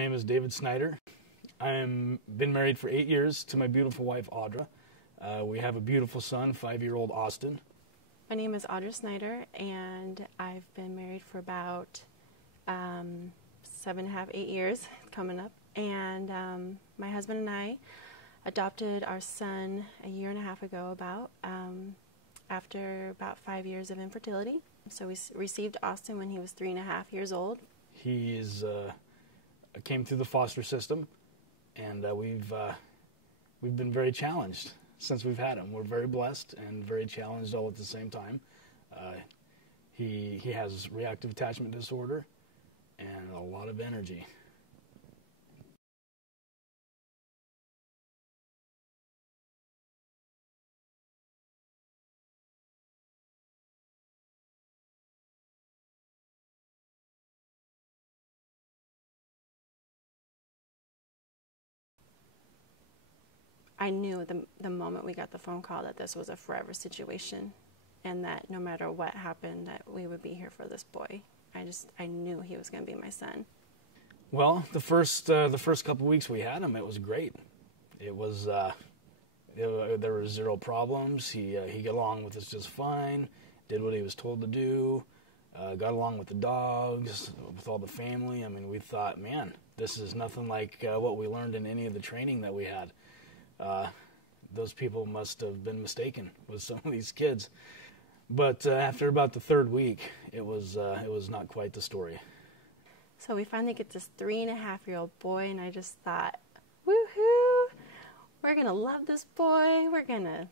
name is David Snyder. I've been married for 8 years to my beautiful wife, Audra. We have a beautiful son, 5-year-old Austin. My name is Audra Snyder, and I've been married for about 7.5, 8 years coming up. And my husband and I adopted our son a year and a half ago after about 5 years of infertility. So we received Austin when he was 3.5 years old. He came through the foster system, and we've been very challenged since we've had him. We're very blessed and very challenged all at the same time. He has reactive attachment disorder and a lot of energy. I knew the moment we got the phone call that this was a forever situation, and that no matter what happened, that we would be here for this boy. I knew he was going to be my son. Well, the first couple weeks we had him, it was great. It was there were zero problems. He got along with us just fine. Did what he was told to do. Got along with the dogs, with all the family. I mean, we thought, man, this is nothing like what we learned in any of the training that we had. Those people must have been mistaken with some of these kids. But after about the third week, it was not quite the story. So we finally get this 3.5-year-old boy, and I just thought, woohoo! We're gonna love this boy. We're gonna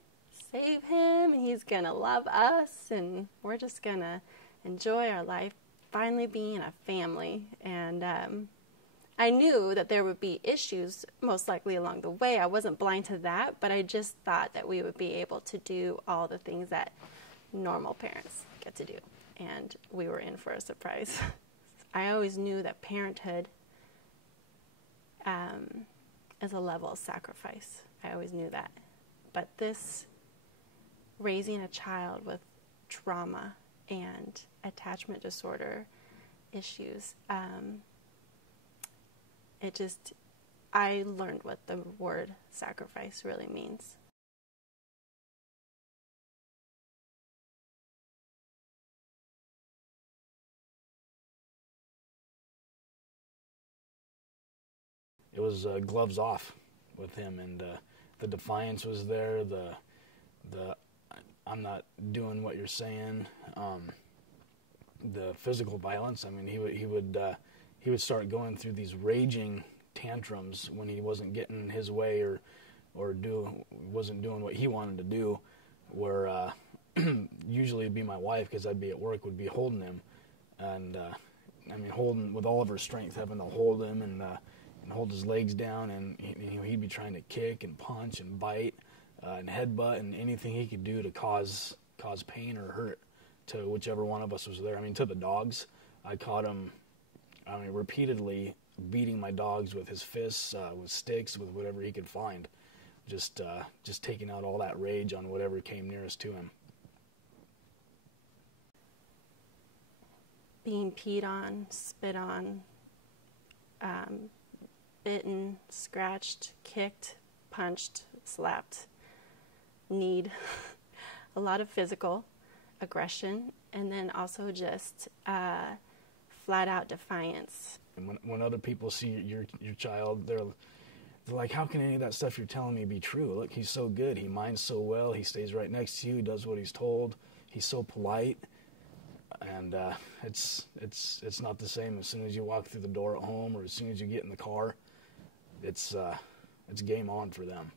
save him, and he's gonna love us, and we're just gonna enjoy our life, finally being a family. And I knew that there would be issues most likely along the way. I wasn't blind to that, but I just thought that we would be able to do all the things that normal parents get to do. And we were in for a surprise. I always knew that parenthood is a level of sacrifice. I always knew that. But this, raising a child with trauma and attachment disorder issues, I learned what the word sacrifice really means. It was gloves off with him, and the defiance was there. The I'm not doing what you're saying. The physical violence. I mean, he would start going through these raging tantrums when he wasn't getting his way or wasn't doing what he wanted to do, where usually it'd be my wife, because I'd be at work, would be holding him, and I mean, holding with all of her strength, having to hold him and hold his legs down, and he'd be trying to kick and punch and bite and headbutt and anything he could do to cause pain or hurt to whichever one of us was there. I mean, to the dogs, I caught him, repeatedly beating my dogs with his fists, with sticks, with whatever he could find, just taking out all that rage on whatever came nearest to him. Being peed on, spit on, bitten, scratched, kicked, punched, slapped, kneed, a lot of physical aggression, and then also just flat out defiance. And when other people see your child, they're like, how can any of that stuff you're telling me be true? Look, he's so good. He minds so well. He stays right next to you. He does what he's told. He's so polite. And it's not the same as soon as you walk through the door at home, or as soon as you get in the car. It's game on for them.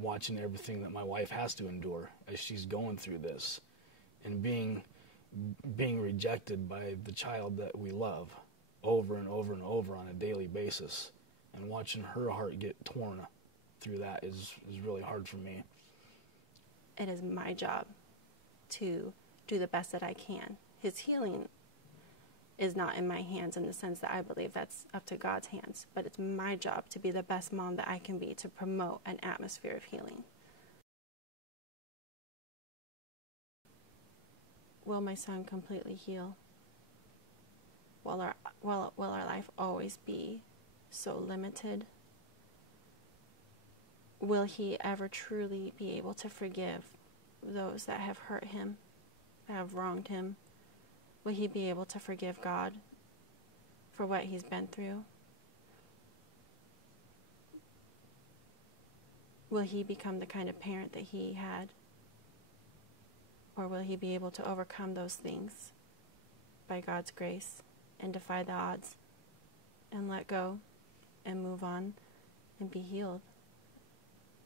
Watching everything that my wife has to endure as she's going through this, and being rejected by the child that we love over and over and over on a daily basis, and watching her heart get torn through that is really hard for me. It is my job to do the best that I can. His healing is not in my hands, in the sense that I believe that's up to God's hands. But it's my job to be the best mom that I can be, to promote an atmosphere of healing. Will my son completely heal? Will our life always be so limited? Will he ever truly be able to forgive those that have hurt him, that have wronged him? Will he be able to forgive God for what he's been through? Will he become the kind of parent that he had? Or will he be able to overcome those things by God's grace and defy the odds and let go and move on and be healed?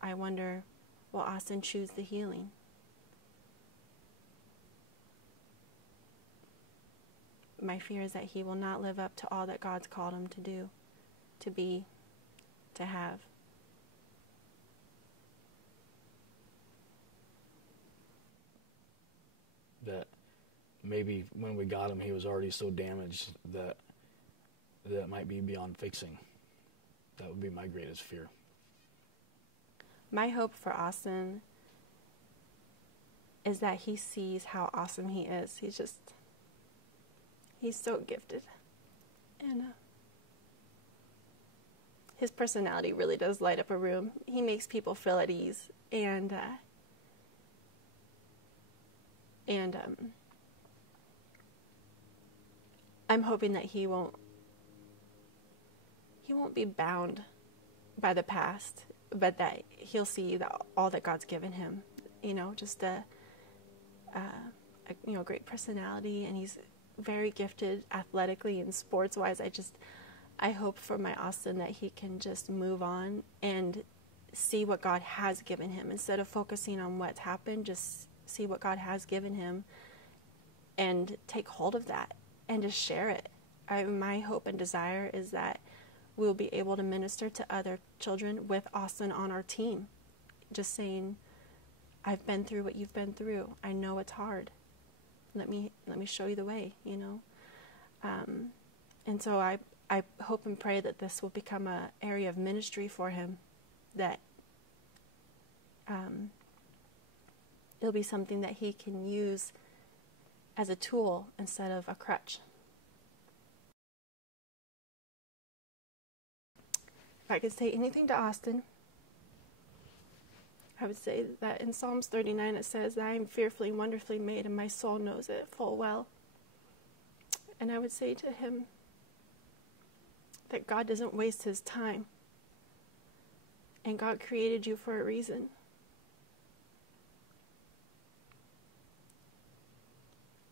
I wonder, will Austin choose the healing? My fear is that he will not live up to all that God's called him to do, to be, to have. That maybe when we got him, he was already so damaged that it might be beyond fixing. That would be my greatest fear. My hope for Austin is that he sees how awesome he is. He's so gifted. And his personality really does light up a room. He makes people feel at ease. And I'm hoping that he won't be bound by the past, but that he'll see all that God's given him. Just a great personality, and he's very gifted athletically and sports-wise. I hope for my Austin that he can just move on and see what God has given him. Instead of focusing on what's happened, just see what God has given him and take hold of that and just share it. My hope and desire is that we'll be able to minister to other children with Austin on our team. Just saying, I've been through what you've been through. I know it's hard. Let me show you the way, And so I hope and pray that this will become an area of ministry for him, that it'll be something that he can use as a tool instead of a crutch. If I could say anything to Austin, I would say that in Psalms 39 it says that I am fearfully and wonderfully made, and my soul knows it full well. And I would say to him that God doesn't waste his time, and God created you for a reason.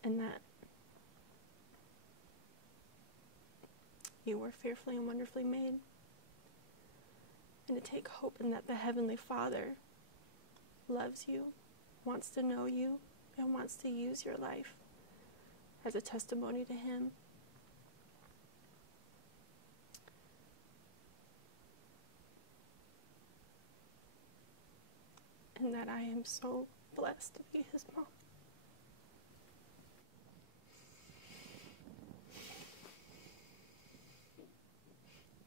And that you were fearfully and wonderfully made. And to take hope in that the Heavenly Father loves you, wants to know you, and wants to use your life as a testimony to Him. And that I am so blessed to be His mom.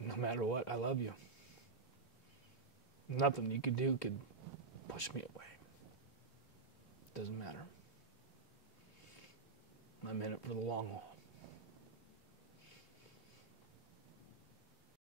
No matter what, I love you. Nothing you could do could push me away. Doesn't matter. I'm in it for the long haul.